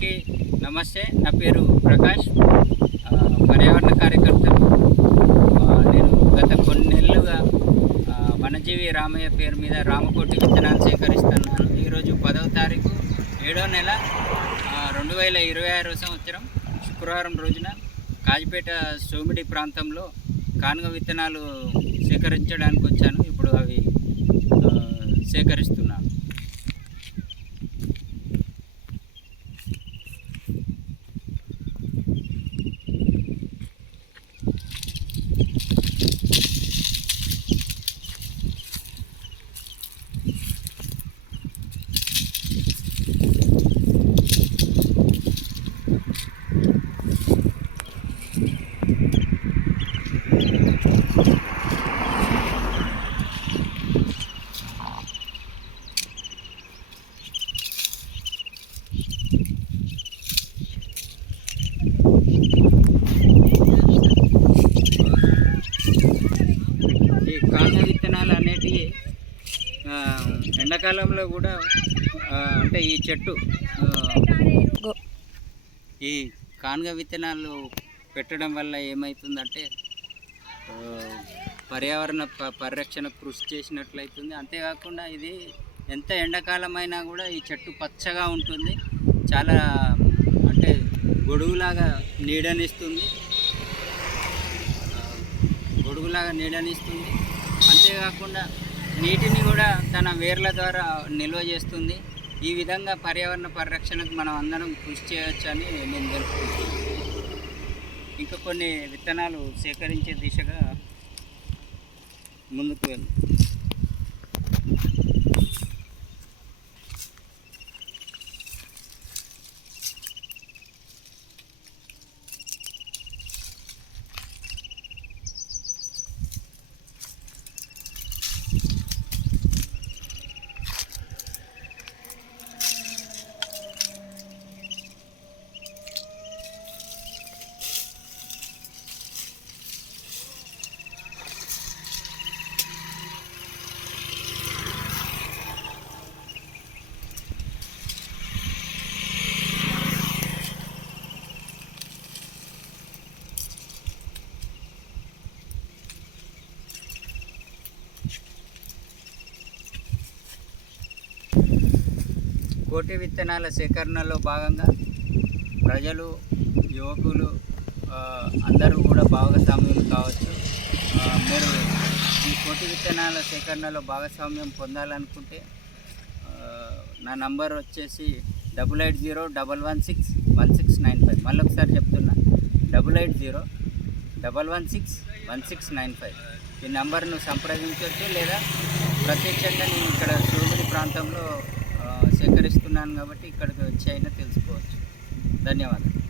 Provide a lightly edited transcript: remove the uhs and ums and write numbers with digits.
అందరికీ నమస్తే. నా పేరు ప్రకాష్, పర్యావరణ కార్యకర్తను. నేను గత కొన్ని నెలలుగా వనజీవి రామయ్య పేరు మీద రామకోటి విత్తనాలు సేకరిస్తున్నాను. ఈరోజు 10వ తారీఖు 7వ నెల 2026 సంవత్సరం శుక్రవారం రోజున కాజిపేట సోమిడి ప్రాంతంలో కానుగ విత్తనాలు సేకరించడానికి వచ్చాను. ఇప్పుడు అవి సేకరిస్తున్నాను. ఈ కానుగ విత్తనాలు అనేటివి ఎండాకాలంలో కూడా అంటే ఈ చెట్టు ఈ కానుగ విత్తనాలు పెట్టడం వల్ల ఏమవుతుందంటే పర్యావరణ పరిరక్షణ కృషి చేసినట్లయితుంది. అంతేకాకుండా ఇది ఎంత ఎండాకాలం అయినా కూడా ఈ చెట్టు పచ్చగా ఉంటుంది. చాలా అంటే గొడుగులాగా నీడనిస్తుంది. అంతేకాకుండా నీటిని కూడా తన వేర్ల ద్వారా నిల్వ చేస్తుంది. ఈ విధంగా పర్యావరణ పరిరక్షణకు మనం అందరం కృషి చేయవచ్చని నేను తెలుసుకుంటున్నాను. ఇంకా కొన్ని విత్తనాలు సేకరించే దిశగా ముందుకు వెళ్తాం. కోటి విత్తనాల సేకరణలో భాగంగా ప్రజలు, యువకులు అందరూ కూడా భాగస్వామ్యం కావచ్చు. మీరు ఈ కోటి విత్తనాల సేకరణలో భాగస్వామ్యం పొందాలనుకుంటే నా నంబర్ వచ్చేసి 8801161695. మళ్ళీ ఒకసారి చెప్తున్నా, 8801161695. ఈ నంబర్ను సంప్రదించవచ్చు, లేదా ప్రత్యక్షంగా నేను ఇక్కడ సోమిడి ప్రాంతంలో సేకరిస్తున్నాను కాబట్టి ఇక్కడికి వచ్చి అయినా తెలుసుకోవచ్చు. ధన్యవాదాలు.